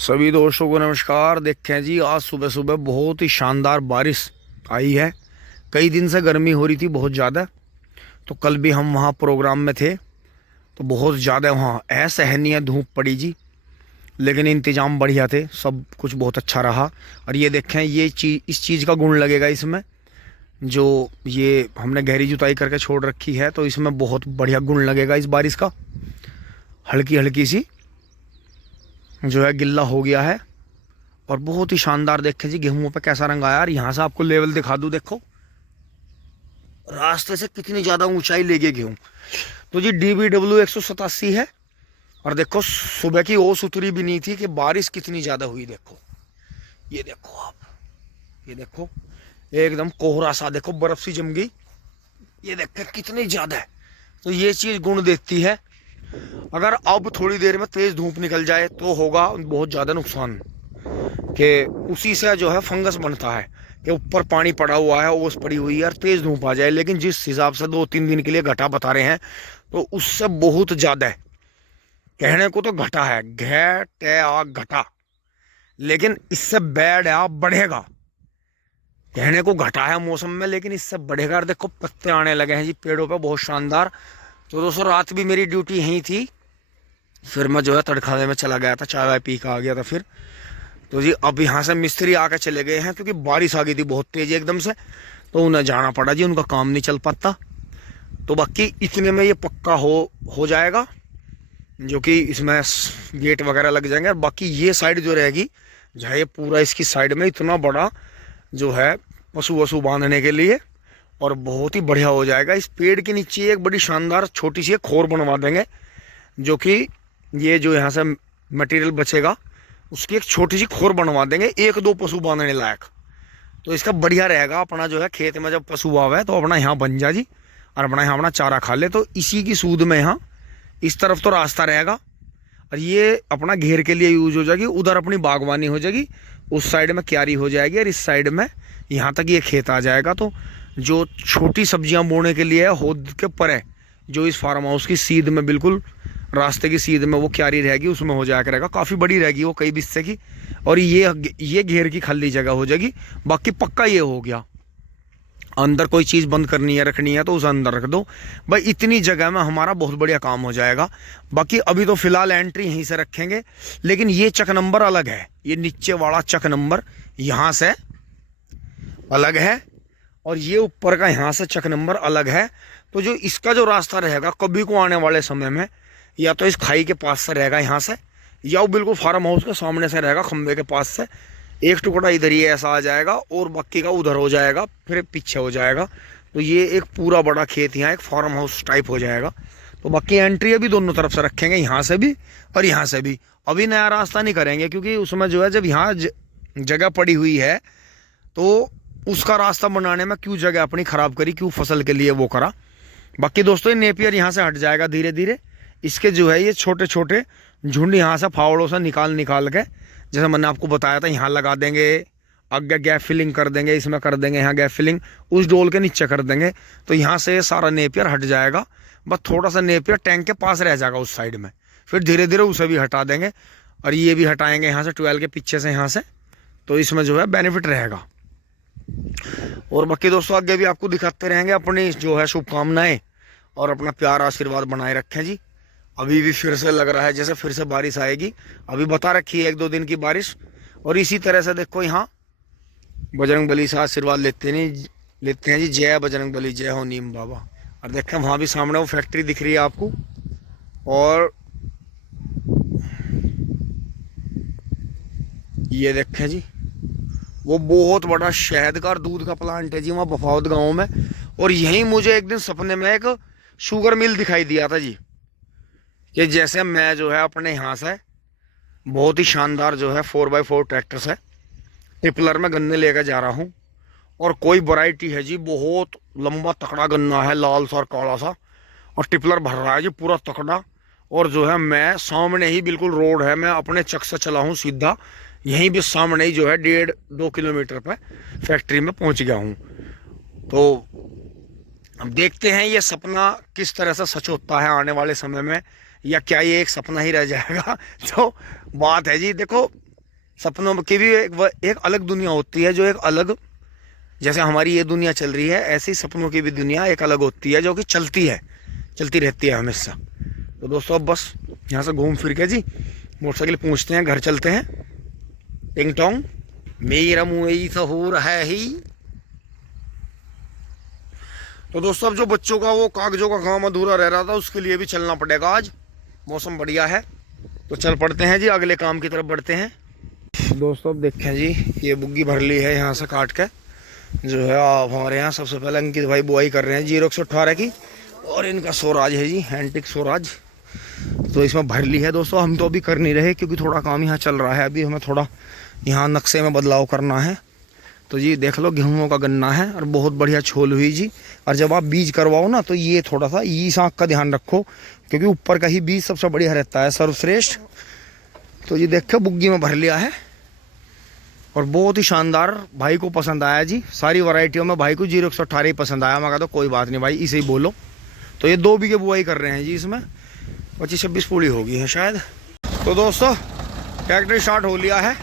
सभी दोस्तों को नमस्कार। देखें जी, आज सुबह सुबह बहुत ही शानदार बारिश आई है। कई दिन से गर्मी हो रही थी बहुत ज़्यादा। तो कल भी हम वहाँ प्रोग्राम में थे तो बहुत ज़्यादा वहाँ असहनीय धूप पड़ी जी। लेकिन इंतज़ाम बढ़िया थे, सब कुछ बहुत अच्छा रहा। और ये देखें, ये चीज़, इस चीज़ का गुण लगेगा इसमें, जो ये हमने गहरी जुताई करके छोड़ रखी है तो इसमें बहुत बढ़िया गुण लगेगा इस बारिश का। हल्की हल्की सी जो है गिल्ला हो गया है और बहुत ही शानदार। देखें जी गेहूं पे कैसा रंग आया। और यहाँ से आपको लेवल दिखा दूं, देखो रास्ते से कितनी ज्यादा ऊंचाई ले गए गेहूं। तो जी DBW 187 है। और देखो सुबह की ओस उतरी भी नहीं थी कि बारिश कितनी ज्यादा हुई। देखो, ये देखो आप, ये देखो एकदम कोहरा सा, देखो बर्फ सी जम गई। ये देखो कितनी ज्यादा है। तो ये चीज गुण देती है। अगर अब थोड़ी देर में तेज धूप निकल जाए तो होगा बहुत ज्यादा नुकसान, कि उसी से जो है फंगस बनता है कि ऊपर पानी पड़ा हुआ है, ओस पड़ी हुई है और तेज धूप आ जाए। लेकिन जिस हिसाब से 2-3 दिन के लिए घटा बता रहे हैं तो उससे बहुत ज्यादा है। कहने को तो घटा है, घटा, लेकिन इससे बैड है आप बढ़ेगा। कहने को घटा है मौसम में, लेकिन इससे बढ़ेगा। और देखो पत्ते आने लगे हैं जी पेड़ों पे, बहुत शानदार। तो दोस्तों रात भी मेरी ड्यूटी यहीं थी, फिर मैं जो है तड़खाने में चला गया था, चाय वाय पी के आ गया था फिर। तो जी अब यहाँ से मिस्त्री आके चले गए हैं क्योंकि बारिश आ गई थी बहुत तेज एकदम से, तो उन्हें जाना पड़ा जी, उनका काम नहीं चल पाता। तो बाकी इतने में ये पक्का हो जाएगा, जो कि इसमें गेट वगैरह लग जाएंगे। और बाकी ये साइड जो रहेगी, जहाँ ये पूरा इसकी साइड में इतना बड़ा जो है पशु वशु बांधने के लिए, और बहुत ही बढ़िया हो जाएगा। इस पेड़ के नीचे एक बड़ी शानदार छोटी सी एक खोर बनवा देंगे, जो कि ये जो यहाँ से मटेरियल बचेगा उसकी एक छोटी सी खोर बनवा देंगे, 1-2 पशु बांधने लायक। तो इसका बढ़िया रहेगा। अपना जो है खेत में जब पशु आवे तो अपना यहाँ बन जा जी, और अपना यहाँ अपना चारा खा ले। तो इसी की सूद में यहाँ इस तरफ तो रास्ता रहेगा, और ये अपना घेर के लिए यूज हो जाएगी। उधर अपनी बागवानी हो जाएगी, उस साइड में क्यारी हो जाएगी, और इस साइड में यहाँ तक ये खेत आ जाएगा। तो जो छोटी सब्जियां बोने के लिए है होद के परे, जो इस फार्म हाउस की सीध में, बिल्कुल रास्ते की सीध में वो क्यारी रहेगी, उसमें हो जाया करेगा। काफ़ी बड़ी रहेगी वो, कई बिस्से की। और ये घेर की खाली जगह हो जाएगी। बाकी पक्का ये हो गया, अंदर कोई चीज़ बंद करनी है रखनी है तो उसे अंदर रख दो भाई। इतनी जगह में हमारा बहुत बढ़िया काम हो जाएगा। बाकी अभी तो फिलहाल एंट्री यहीं से रखेंगे, लेकिन ये चक नंबर अलग है। ये नीचे वाला चक नंबर यहाँ से अलग है, और ये ऊपर का यहाँ से चक नंबर अलग है। तो जो इसका जो रास्ता रहेगा कभी को आने वाले समय में, या तो इस खाई के पास से रहेगा यहाँ से, या वो बिल्कुल फार्म हाउस के सामने से रहेगा, खंबे के पास से। एक टुकड़ा इधर ही ऐसा आ जाएगा और बाकी का उधर हो जाएगा, फिर पीछे हो जाएगा। तो ये एक पूरा बड़ा खेत यहाँ एक फार्म हाउस टाइप हो जाएगा। तो बाकी एंट्री अभी दोनों तरफ से रखेंगे, यहाँ से भी और यहाँ से भी। अभी नया रास्ता नहीं करेंगे, क्योंकि उसमें जो है जब यहाँ जगह पड़ी हुई है तो उसका रास्ता बनाने में क्यों जगह अपनी खराब करी, क्यों फसल के लिए वो करा। बाकी दोस्तों ये नेपियर यहाँ से हट जाएगा धीरे धीरे। इसके जो है ये छोटे छोटे झुंड यहाँ से फावड़ों से निकाल के, जैसे मैंने आपको बताया था, यहाँ लगा देंगे, आगे गैप फिलिंग कर देंगे, इसमें कर देंगे यहाँ गैप फिलिंग, उस डोल के नीचे कर देंगे। तो यहाँ से सारा नेपियर हट जाएगा। बस थोड़ा सा नेपियर टैंक के पास रह जाएगा उस साइड में, फिर धीरे धीरे उसे भी हटा देंगे। और ये भी हटाएंगे यहाँ से 12 के पीछे से यहाँ से। तो इसमें जो है बेनिफिट रहेगा। और बाकी दोस्तों आगे भी आपको दिखाते रहेंगे। अपनी जो है शुभकामनाएं और अपना प्यार आशीर्वाद बनाए रखें जी। अभी भी फिर से लग रहा है जैसे फिर से बारिश आएगी, अभी बता रखी है 1-2 दिन की बारिश। और इसी तरह से देखो यहाँ बजरंग बली से आशीर्वाद लेते हैं जी। जय बजरंग बली, जय हो नीम बाबा। और देखें वहाँ भी सामने वो फैक्ट्री दिख रही है आपको, और ये देखें जी वो बहुत बड़ा शहद का और दूध का प्लांट है जी वहाँ बफावत गाँव में। और यहीं मुझे एक दिन सपने में एक शुगर मिल दिखाई दिया था जी, कि जैसे मैं जो है अपने यहाँ से बहुत ही शानदार जो है 4x4 ट्रैक्टर से टिपलर में गन्ने लेकर जा रहा हूँ। और कोई वैरायटी है जी, बहुत लंबा तकड़ा गन्ना है, लाल सा और काला सा, और टिपलर भर रहा है जी पूरा तकड़ा। और जो है मैं सामने ही, बिल्कुल रोड है, मैं अपने चक से चला हूँ सीधा, यहीं भी सामने ही जो है 1.5-2 किलोमीटर पर फैक्ट्री में पहुँच गया हूँ। तो अब देखते हैं ये सपना किस तरह से सच होता है आने वाले समय में, या क्या ये एक सपना ही रह जाएगा। तो बात है जी, देखो सपनों की भी एक अलग दुनिया होती है, जो एक अलग, जैसे हमारी ये दुनिया चल रही है ऐसी सपनों की भी दुनिया एक अलग होती है, जो कि चलती रहती है हमेशा। तो दोस्तों अब बस यहाँ से घूम फिर के जी मोटरसाइकिल पहुँचते हैं, घर चलते हैं। टिंग टोंग मेरा मुंह सहूर है ही। तो दोस्तों अब जो बच्चों का वो कागजों का काम अधूरा रह रहा था, उसके लिए भी चलना पड़ेगा। आज मौसम बढ़िया है तो चल पड़ते हैं जी, अगले काम की तरफ बढ़ते हैं। दोस्तों अब देखें जी, ये बुग्गी भर ली है यहाँ से काट के, जो है आप हमारे यहाँ सबसे पहले अंकित भाई बुआई कर रहे हैं 0118 की, और इनका स्वराज है जी, हैंटिक स्वराज। तो इसमें भर ली है दोस्तों। हम तो अभी कर नहीं रहे क्योंकि थोड़ा काम यहाँ चल रहा है, अभी हमें थोड़ा यहाँ नक्शे में बदलाव करना है। तो जी देख लो गेहूँ का गन्ना है और बहुत बढ़िया छोल हुई जी। और जब आप बीज करवाओ ना तो ये थोड़ा सा इस आँख का ध्यान रखो, क्योंकि ऊपर का ही बीज सबसे बढ़िया रहता है, सर्वश्रेष्ठ। तो ये देखो बुग्गी में भर लिया है और बहुत ही शानदार, भाई को पसंद आया जी। सारी वैरायटियों में भाई को 0118 ही पसंद आया। मैं कहा तो कोई बात नहीं भाई, इसे ही बोलो। तो ये 2 बीघे बुआई कर रहे हैं जी, इसमें 25-26 पूड़ी होगी है शायद। तो दोस्तों ट्रैक्टर स्टार्ट हो लिया है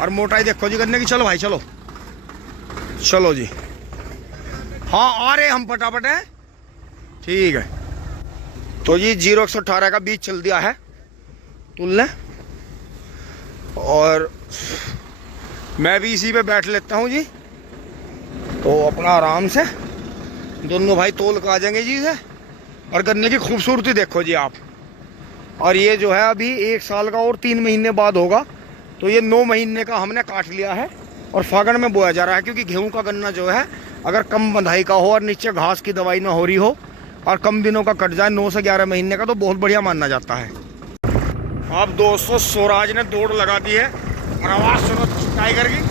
और मोटाई देखो जी गन्ने की। चलो भाई चलो चलो जी। हाँ आ रहे हम फटाफट है, ठीक है। तो जी 0118 का बीज चल दिया है तुलने, और मैं भी इसी पे बैठ लेता हूँ जी। तो अपना आराम से दोनों भाई तोल कर आ जाएंगे जी इसे। और गन्ने की खूबसूरती देखो जी आप। और ये जो है अभी 1 साल का और 3 महीने बाद होगा। तो ये 9 महीने का हमने काट लिया है और फागण में बोया जा रहा है, क्योंकि गेहूं का गन्ना जो है अगर कम बंधाई का हो और नीचे घास की दवाई ना हो रही हो और कम दिनों का कट जाए 9 से 11 महीने का, तो बहुत बढ़िया माना जाता है। अब दोस्तों स्वराज ने दौड़ लगा दी है और आवाज सुनो टाइगर की।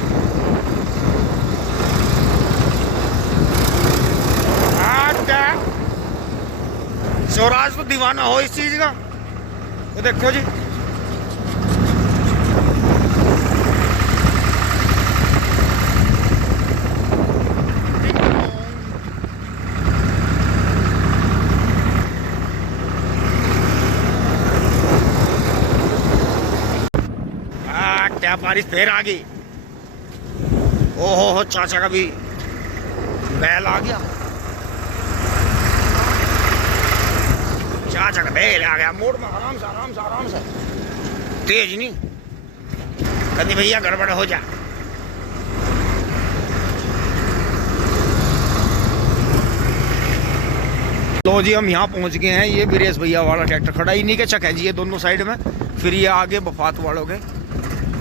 स्वराज तो दीवाना हो इस चीज का। तो देखो जी क्या बारिश फिर आ गई। ओहो चाचा का भी बैल आ गया, चाचा का बैल आ गया। मोड़ में आराम से आराम से आराम से, तेज नहीं कभी भैया गड़बड़ हो जा। लो जी हम यहाँ पहुँच गए हैं। ये वीरेश भैया वाला ट्रैक्टर खड़ा, इन्हीं के चक है जी ये दोनों साइड में। फिर ये आगे बफात वालों के।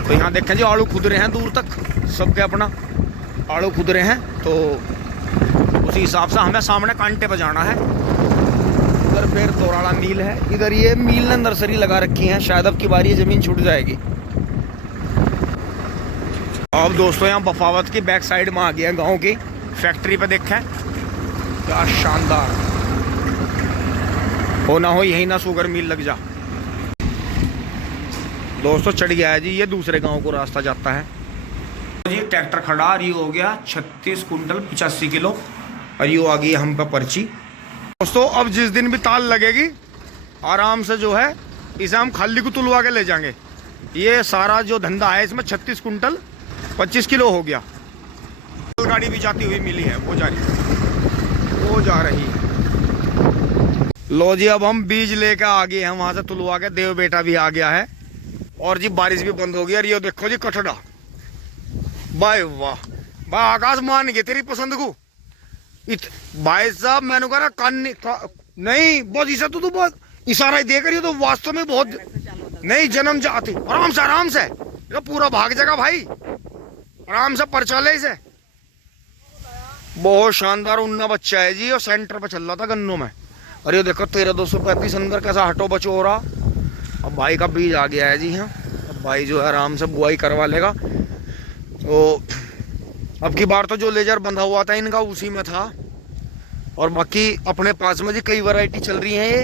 तो यहाँ देखें जी आड़ू खुद रहे हैं दूर तक, सबके अपना आड़ू खुद रहे हैं। तो उसी हिसाब से हमें सामने कांटे पर जाना है। इधर फिर तोराला मील है, इधर ये मील ने नर्सरी लगा रखी है। शायद अब की बार ये जमीन छूट जाएगी। अब दोस्तों यहाँ बफावत की बैक साइड में आ गया गाँव की फैक्ट्री पे। देखें क्या शानदार, हो ना हो यही ना शुगर मिल लग जा। दोस्तों चढ़ गया है जी, ये दूसरे गांव को रास्ता जाता है जी। ट्रैक्टर खड़ा और ये हो गया 36 कुंटल 85 किलो और ये आ गई हम पे पर्ची। दोस्तों अब जिस दिन भी ताल लगेगी आराम से जो है इसे हम खाली को तुलवा के ले जाएंगे। ये सारा जो धंधा है इसमें 36 कुंटल 25 किलो हो गया। गाड़ी भी जाती हुई मिली है, वो जा रही है। लो जी अब हम बीज लेकर आ गए हैं वहां से तुलवा के। देव बेटा भी आ गया है और जी बारिश भी बंद हो गई। और ये देखो जी कठड़ा, भाई वाह भाई आकाश मान गए तेरी पसंद को। भाई साहब मैंने कहा नहीं बहुत इसा तो बहुत इशारा ही देकर, तो वास्तव में बहुत नहीं जन्म जाती। आराम से तो पूरा भाग जाएगा भाई, आराम से परचा ले इसे। बहुत शानदार उन्ना बच्चा है जी और सेंटर पे चल रहा था गन्नों में। और ये देखो 13,235 अंदर कैसा हटो बचो हो रहा। अब भाई का बीज आ गया है जी। हाँ अब भाई जो है आराम से बुआई करवा लेगा। तो अब की बार तो जो लेजर बंधा हुआ था इनका उसी में था। और बाकी अपने पास में जी कई वैरायटी चल रही हैं ये,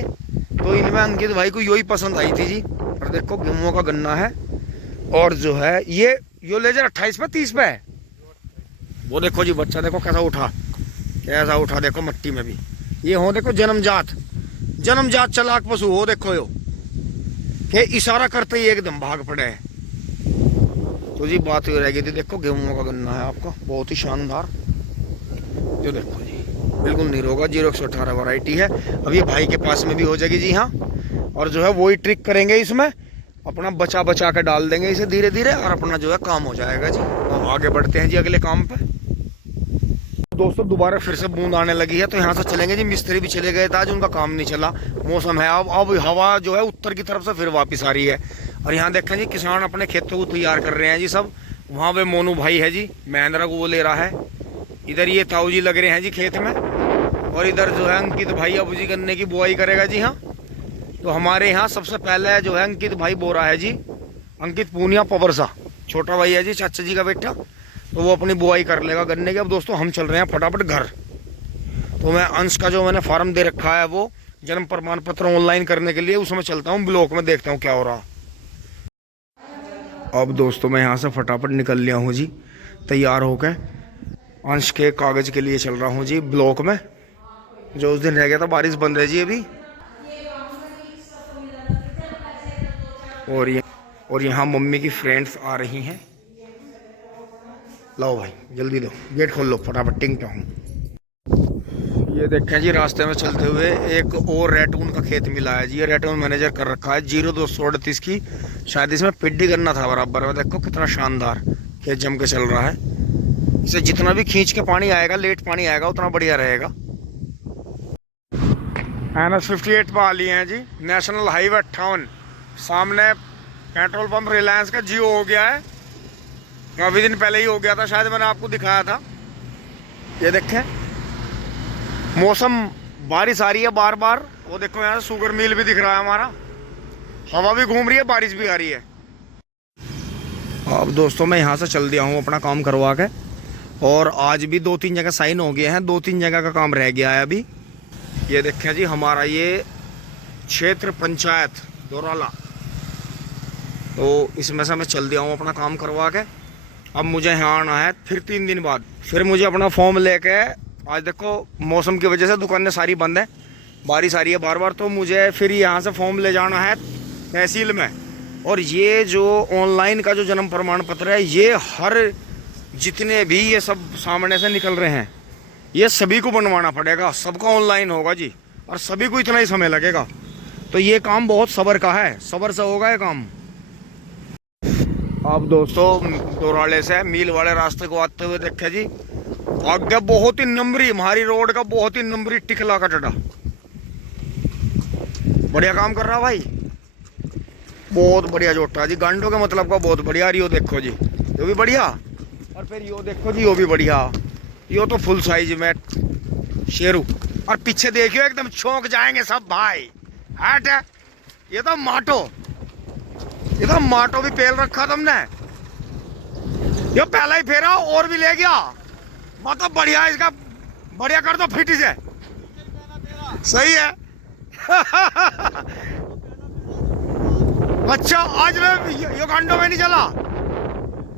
तो इनमें अंकित भाई को यही पसंद आई थी जी। और देखो गेहूं का गन्ना है और जो है ये लेजर 28 पे 30 पे है। वो देखो जी बच्चा देखो कैसा उठा देखो मट्टी में भी। ये हो देखो जन्मजात चलाक पशु हो देखो यो, ये इशारा करते ही एकदम भाग पड़े हैं। तो जी बात हो रहेगी थी, देखो गेहूं का गन्ना है आपका बहुत ही शानदार। जो देखो जी बिल्कुल नहीं होगा, 0-118 वैरायटी है। अब ये भाई के पास में भी हो जाएगी जी हाँ। और जो है वही ट्रिक करेंगे इसमें, अपना बचा बचा के डाल देंगे इसे धीरे धीरे, और अपना जो है काम हो जाएगा जी। और आगे बढ़ते हैं जी अगले काम पे। दोस्तों दोबारा फिर से बूंद आने लगी है, तो यहाँ से चलेंगे जी। मिस्त्री भी चले गए थे आज, उनका काम नहीं चला। मौसम है अब हवा जो है उत्तर की तरफ से फिर वापस आ रही है। और यहाँ देखें जी किसान अपने खेतों को तैयार कर रहे हैं जी सब। वहाँ पे मोनू भाई है जी, महेंद्रा को वो ले रहा है। इधर ये ताऊ जी लग रहे हैं जी खेत में, और इधर जो है अंकित भाई अब जी गन्ने की बुआई करेगा जी हाँ। तो हमारे यहाँ सबसे पहले जो है अंकित भाई बो रहा है जी, अंकित पूनिया पवरसा, छोटा भाई है जी चाचा जी का बेटा, तो वो अपनी बुआई कर लेगा गन्ने की। अब दोस्तों हम चल रहे हैं फटाफट घर। तो मैं अंश का जो मैंने फार्म दे रखा है वो जन्म प्रमाण पत्र ऑनलाइन करने के लिए, उसमें चलता हूँ ब्लॉक में, देखता हूँ क्या हो रहा। अब दोस्तों मैं यहाँ से फटाफट निकल लिया हूँ जी, तैयार होकर अंश के कागज़ के लिए चल रहा हूँ जी ब्लॉक में। जो उस दिन रह गया था, बारिश बंद है जी अभी। और यहाँ मम्मी की फ्रेंड्स आ रही हैं। लो भाई जल्दी दो, गेट खोल लो फटाफट, टिंग टोंग। ये देखें जी रास्ते में चलते हुए एक और रेटून का खेत मिला है जी। ये रेटून मैनेजर कर रखा है 0238 की, शायद इसमें पिड्डी करना था बराबर में। देखो कितना शानदार खेत जम के चल रहा है। इसे जितना भी खींच के पानी आएगा, लेट पानी आएगा, उतना बढ़िया रहेगा। NH58 पे आ लिए हैं जी, नेशनल हाईवे 58। सामने पेट्रोल पंप रिलायंस का जियो हो गया है, काफ़ी दिन पहले ही हो गया था शायद, मैंने आपको दिखाया था। ये देखें मौसम, बारिश आ रही है बार बार। वो देखो यहाँ से शुगर मिल भी दिख रहा है हमारा, हवा भी घूम रही है, बारिश भी आ रही है। अब दोस्तों मैं यहाँ से चल दिया हूँ अपना काम करवा के, और आज भी 2-3 जगह साइन हो गए हैं, 2-3 जगह का काम रह गया है अभी। ये देखें जी हमारा ये क्षेत्र पंचायत दोराला, तो इसमें से मैं चल दिया हूँ अपना काम करवा के। अब मुझे यहाँ आना है फिर 3 दिन बाद, फिर मुझे अपना फॉर्म लेके। आज देखो मौसम की वजह से दुकानें सारी बंद हैं, बारिश आ रही है बार बार, तो मुझे फिर यहाँ से फॉर्म ले जाना है तहसील में। और ये जो ऑनलाइन का जो जन्म प्रमाण पत्र है, ये हर जितने भी ये सब सामने से निकल रहे हैं, ये सभी को बनवाना पड़ेगा, सबका ऑनलाइन होगा जी, और सभी को इतना ही समय लगेगा। तो ये काम बहुत सब्र का है, सब्र से होगा ये काम। अब दोस्तों दोराले से मील वाले रास्ते को आते हुए देखे जी आगे बहुत ही नंबरी, हमारी रोड का बहुत ही नंबरी टिकला का टडा, बढ़िया काम कर रहा भाई, बहुत बढ़िया जोटा जी, गांडों के मतलब का बहुत बढ़िया। यो देखो जी यो भी बढ़िया, और फिर यो देखो जी यो भी बढ़िया, यो तो फुल साइज में शेरू। और पीछे देखियो एकदम चौंक जाएंगे सब भाई। हट, ये तो माटो, ये तो माटो भी पेल रखा तुमने, ये पहला ही फेरा और भी ले गया, मतलब बढ़िया, इसका बढ़िया कर दो फिट से, सही है। अच्छा आज में यो गांडो में नहीं चला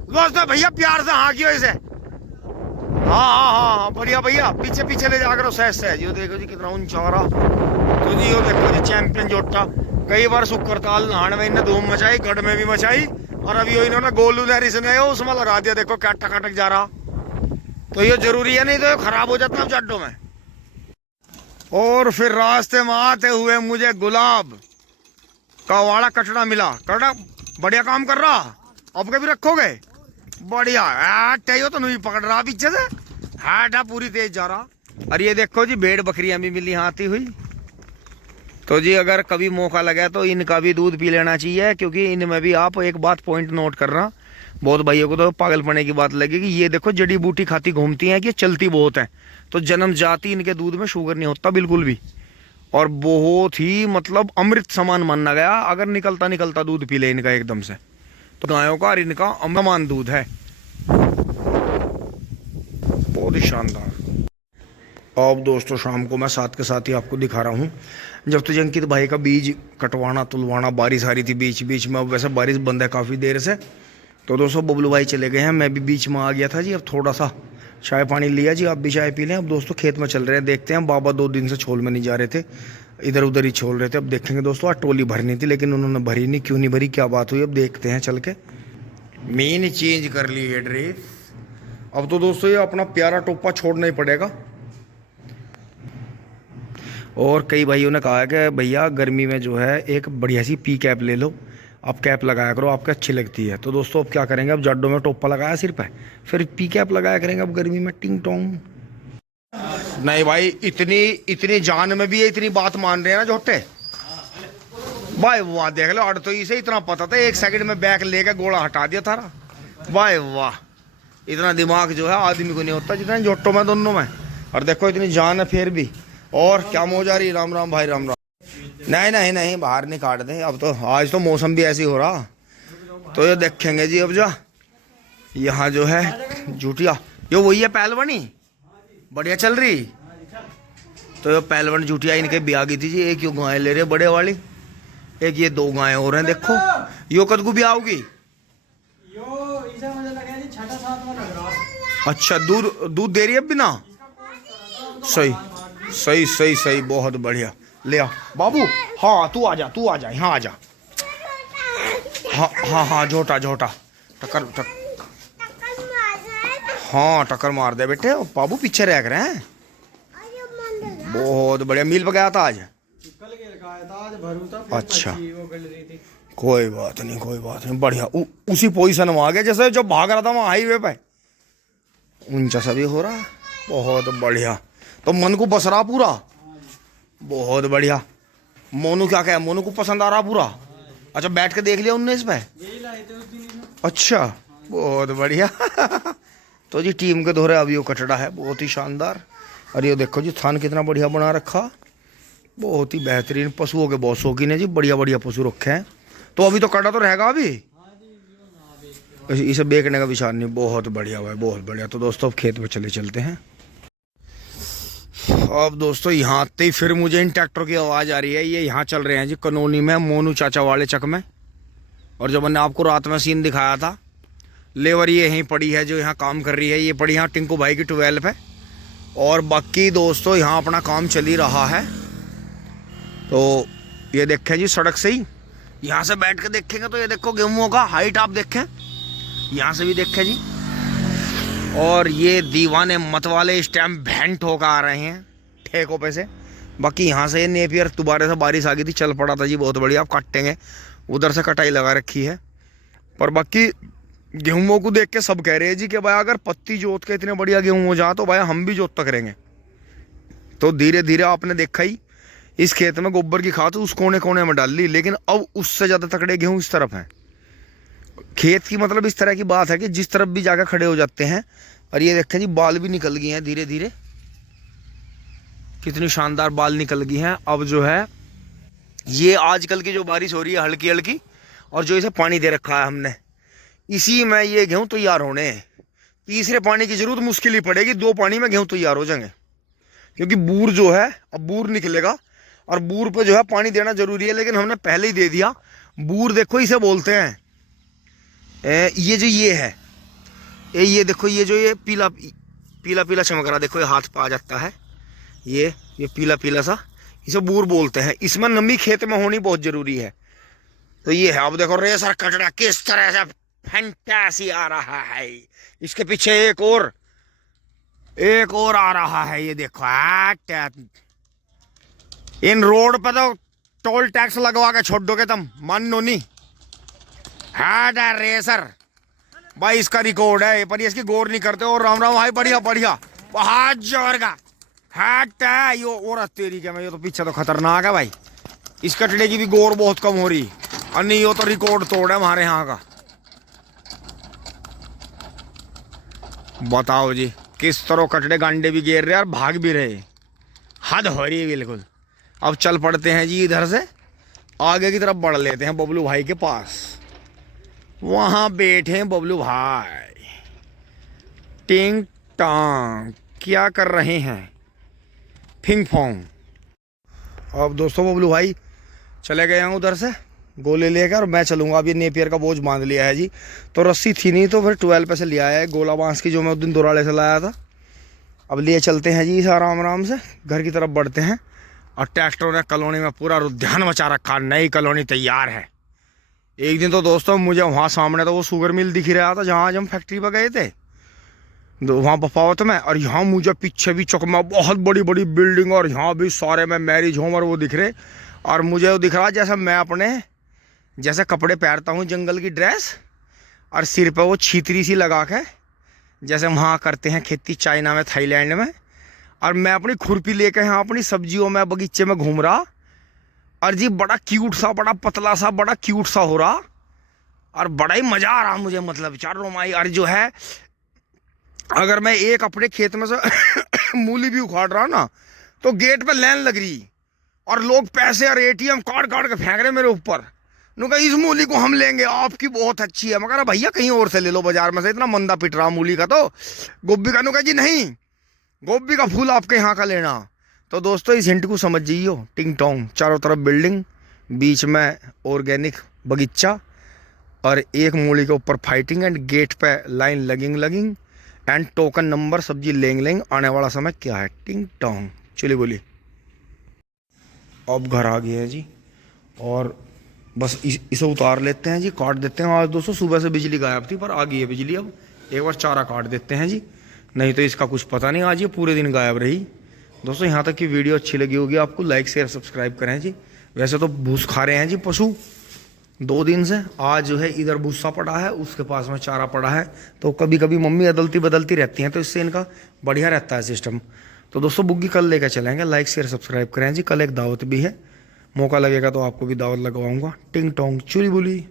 दोस्तों, भैया प्यार से हाँ कियो इसे, हाँ हाँ हाँ बढ़िया भैया, पीछे पीछे ले जाकर सहज सहज। यो देखो जी कितना ऊंचा हो रहा, तो जी यो देखो जी चैंपियन जोटा। कई बार सुकरताल नहाने में इन्हें धूम मचाई, गढ़ में भी मचाई, और अभी यो इन्होंने गोलू नहरी से उसमें लगा दिया, देखो क्या टकाटक जा रहा। तो ये जरूरी है, नहीं तो ये खराब हो जाता है चड्डों में। और फिर रास्ते में आते हुए मुझे गुलाब का वाड़ा कचड़ा मिला, कचड़ा बढ़िया काम कर रहा, अब कभी रखोगे बढ़िया। यो तो नहीं पकड़ रहा पीछे से, हाटा पूरी तेज जा रहा। और ये देखो जी भेड़ बकरियां भी मिली आती हुई। तो जी अगर कभी मौका लगा तो इनका भी दूध पी लेना चाहिए, क्योंकि इनमें भी आप एक बात पॉइंट नोट करना, बहुत भाइयों को तो पागल पड़ने की बात लगेगी। ये देखो जड़ी बूटी खाती घूमती हैं कि चलती बहुत है, तो जन्म जाति इनके दूध में शुगर नहीं होता बिल्कुल भी, और बहुत ही मतलब अमृत समान माना गया। अगर निकलता निकलता दूध पी ले इनका एकदम से, तो गायों का और इनका अमृतमान दूध है, बहुत ही शानदार। अब दोस्तों शाम को मैं साथ के साथ ही आपको दिखा रहा हूँ, जब तो अंकित भाई का बीज कटवाना तुलवाना, बारिश आ रही थी बीच बीच में, अब वैसे बारिश बंद है काफ़ी देर से। तो दोस्तों बबलू भाई चले गए हैं, मैं भी बीच में आ गया था जी। अब थोड़ा सा चाय पानी लिया जी, आप भी चाय पी लें। अब दोस्तों खेत में चल रहे हैं, देखते हैं। बाबा 2 दिन से छोल में नहीं जा रहे थे, इधर उधर ही छोल रहे थे। अब देखेंगे दोस्तों, आज टोली भरनी थी लेकिन उन्होंने भरी नहीं, क्यों नहीं भरी, क्या बात हुई, अब देखते हैं चल के। मैंने चेंज कर ली है ड्रेस। अब तो दोस्तों ये अपना प्यारा टोपा छोड़ना ही पड़ेगा। और कई भाइयों ने कहा है कि भैया गर्मी में जो है एक बढ़िया सी पी कैप ले लो, आप कैप लगाया करो, आपको अच्छी लगती है। तो दोस्तों अब क्या करेंगे, अब जड्डों में टोपा लगाया सिर पे, फिर पी कैप लगाया करेंगे अब गर्मी में, टिंग टोंग। नहीं भाई, इतनी इतनी जान में भी ये इतनी बात मान रहे हैं ना झोटे भाई। वाह देख लो, अड़ तो इसे इतना पता था, 1 सेकंड में बैग लेकर गोला हटा दिया थारा भाई। वाह, इतना दिमाग जो है आदमी को नहीं होता जितना झोटों में दोनों में। और देखो इतनी जान है फिर भी। और क्या मौज आ रही। राम राम भाई, राम राम। नहीं नहीं नहीं, बाहर नहीं काट दे अब तो, आज तो मौसम भी ऐसी हो रहा। तो ये देखेंगे जी अब जा यहाँ जो है जूटिया, ये वही है पहलवानी, बढ़िया चल रही। तो ये पहलवान जूटिया इनके भी आ गई थी जी। एक यो गाय ले रहे बड़े वाली, एक ये 2 गायें हो रहे हैं। देखो यो कद को भी आओगी। अच्छा, दूध दूध दे रही है अब भी ना। सही सही सही सही, बहुत बढ़िया। ले आ बाबू। हाँ तू आ जा, तू आ जा, यहाँ आ जा। हाँ हाँ हाँ, झोटा झोटा, टक्कर टक, हाँ टक्कर मार दे बेटे। बाबू पीछे रह रहे हैं। बहुत बढ़िया। मील पे गया था आज। अच्छा, कोई बात नहीं, कोई बात नहीं, बढ़िया। उसी पोजीशन में आ गया जैसे जब भाग रहा था वहाँ हाईवे पे। ऊंचा सा भी हो रहा, बहुत बढ़िया। तो मन को बस रहा पूरा, बहुत बढ़िया। मोनू क्या कहे, मोनू को पसंद आ रहा पूरा। अच्छा, बैठ के देख लिया उनने इस पे। अच्छा, बहुत बढ़िया। तो जी टीम के दोहरे अभी वो कटड़ा है, बहुत ही शानदार। और ये देखो जी थान कितना बढ़िया बना रखा, बहुत ही बेहतरीन। पशुओं के बहुत शौकीन है जी, बढ़िया बढ़िया पशु रखे हैं। तो अभी तो कटा तो रहेगा अभी, इसे बेचने का विचार नहीं। बहुत बढ़िया भाई, बहुत बढ़िया। तो दोस्तों अब खेत में चलते हैं। अब दोस्तों यहाँ आते ही फिर मुझे इन ट्रैक्टर की आवाज़ आ रही है। ये यहाँ चल रहे हैं जी कनौनी में, मोनू चाचा वाले चक में। और जब मैंने आपको रात में सीन दिखाया था, लेबर ये यहीं पड़ी है जो यहाँ काम कर रही है। ये पड़ी यहाँ टिंकू भाई की 12 है। और बाकी दोस्तों यहाँ अपना काम चल ही रहा है। तो ये देखें जी सड़क से ही, यहाँ से बैठ के देखेंगे तो ये देखो गेहूँ का हाइट आप देखें, यहाँ से भी देखें जी। और ये दीवाने मत वाले इस टाइम भेंट होकर आ रहे हैं ठेकों पे से। बाकी यहाँ से ये नेपियर दोबारा से बारिश आ गई थी, चल पड़ा था जी, बहुत बढ़िया। आप काटेंगे, उधर से कटाई लगा रखी है। पर बाकी गेहूँ को देख के सब कह रहे हैं जी कि भाई अगर पत्ती जोत के इतने बढ़िया गेहूँ हो जाए तो भाई हम भी जोत तक करेंगे। तो धीरे धीरे आपने देखा ही, इस खेत में गोबर की खाद उस कोने कोने में डाल ली, लेकिन अब उससे ज़्यादा तकड़े गेहूँ इस तरफ हैं। खेत की मतलब इस तरह की बात है कि जिस तरफ भी जाकर खड़े हो जाते हैं। और ये देखें जी बाल भी निकल गए हैं धीरे धीरे, कितनी शानदार बाल निकल गई हैं। अब जो है ये आजकल की जो बारिश हो रही है हल्की हल्की, और जो इसे पानी दे रखा है हमने, इसी में ये गेहूँ तैयार होने हैं। तीसरे पानी की जरूरत मुश्किल ही पड़ेगी, 2 पानी में गेहूँ तैयार हो जाएंगे। क्योंकि बूर जो है अब बूर निकलेगा, और बूर पे जो है पानी देना जरूरी है, लेकिन हमने पहले ही दे दिया। बूर देखो इसे बोलते हैं, ये जो ये है, ये देखो ये जो ये पीला पीला पीला चमक रहा, देखो ये हाथ पे आ जाता है, ये पीला पीला सा, इसे बूर बोलते हैं। इसमें नमी खेत में होनी बहुत जरूरी है। तो ये है, अब देखो रेसर कटड़ा किस तरह से फैंटासी आ रहा है। इसके पीछे एक और आ रहा है, ये देखो। इन रोड पे तो टोल टैक्स लगवा के छोड़ दोगे तुम, मानो नहीं। रेसर भाई इसका रिकॉर्ड है, पर इसकी गौर नहीं करते। और राम राम भाई, बढ़िया बढ़िया, हाथ जोर का हट है यो। और तेरी क्या मैं, ये तो पीछे तो खतरनाक है भाई। इस कटड़े की भी गौर बहुत कम हो रही, और नहीं यो तो रिकॉर्ड तोड़ है हमारे यहाँ का। बताओ जी किस तरह कटड़े गांडे भी गिर रहे और भाग भी रहे, हद हो रही है बिल्कुल। अब चल पड़ते हैं जी इधर से, आगे की तरफ बढ़ लेते हैं बबलू भाई के पास। वहाँ बैठे हैं बबलू भाई, टिंग टांग क्या कर रहे हैं, फिंग फोंग। अब दोस्तों बबलू भाई चले गए हैं उधर से गोले लेकर, मैं चलूँगा। अब ये नेपियर का बोझ बांध लिया है जी। तो रस्सी थी नहीं, तो फिर 12 पे से लिया है गोला बांस की, जो मैं उस दिन दोराड़े से लाया था। अब लिए चलते हैं जी इस आराम आराम से घर की तरफ बढ़ते हैं। और ट्रैक्टरों ने कॉलोनी में पूरा रुद्यान मचा रखा, नई कॉलोनी तैयार है। एक दिन तो दोस्तों मुझे वहाँ सामने तो वो शुगर मिल दिख ही रहा था जहाँ आज हम फैक्ट्री पर गए थे, तो वहाँ बफावत में। और यहाँ मुझे पीछे भी चकमा बहुत बड़ी बड़ी बिल्डिंग, और यहाँ भी सारे में मैरिज होम और वो दिख रहे। और मुझे वो दिख रहा जैसे मैं अपने जैसे कपड़े पहनता हूँ जंगल की ड्रेस, और सिर पे वो छीतरी सी लगा के जैसे वहाँ करते हैं खेती चाइना में, थाईलैंड में। और मैं अपनी खुरपी लेके यहाँ अपनी सब्जियों में बगीचे में घूम रहा, और जी बड़ा क्यूट सा, बड़ा पतला सा, बड़ा क्यूट सा हो रहा, और बड़ा ही मज़ा आ रहा मुझे, मतलब चार रोमाई। और जो है अगर मैं एक अपने खेत में से मूली भी उखाड़ रहा ना, तो गेट पे लाइन लग रही, और लोग पैसे और एटीएम कार्ड काट के फेंक रहे मेरे ऊपर। कहा इस मूली को हम लेंगे, आपकी बहुत अच्छी है। मैं कह रहा भैया कहीं और से ले लो, बाजार में से इतना मंदा पिट रहा मूली का। तो गोभी का कहा जी नहीं, गोभी का फूल आपके यहाँ का लेना। तो दोस्तों इस हिंट को समझ जाइयो, टिंग टोंग, चारों तरफ बिल्डिंग, बीच में ऑर्गेनिक बगीचा, और एक मूली के ऊपर फाइटिंग, एंड गेट पे line logging and token number, सब्जी लेंग आने वाला समय क्या है, टिंग टोंग। चलिए बोलिए। अब घर आ गए हैं जी, और बस इसे उतार लेते हैं जी, काट देते हैं। आज दोस्तों सुबह से बिजली गायब थी, पर आ गई है बिजली। अब एक बार चारा काट देते हैं जी, नहीं तो इसका कुछ पता नहीं, आज ये पूरे दिन गायब रही। दोस्तों यहाँ तक की वीडियो अच्छी लगी होगी आपको, लाइक शेयर सब्सक्राइब करें जी। वैसे तो भूस खा रहे हैं जी पशु 2 दिन से। आज जो है इधर भूसा पड़ा है, उसके पास में चारा पड़ा है, तो कभी कभी मम्मी अदलती बदलती रहती हैं, तो इससे इनका बढ़िया रहता है सिस्टम। तो दोस्तों बुग्गी कल लेकर चलेंगे, लाइक शेयर सब्सक्राइब करें जी। कल एक दावत भी है, मौका लगेगा तो आपको भी दावत लगवाऊंगा। टिंग टोंग चुरी बुली।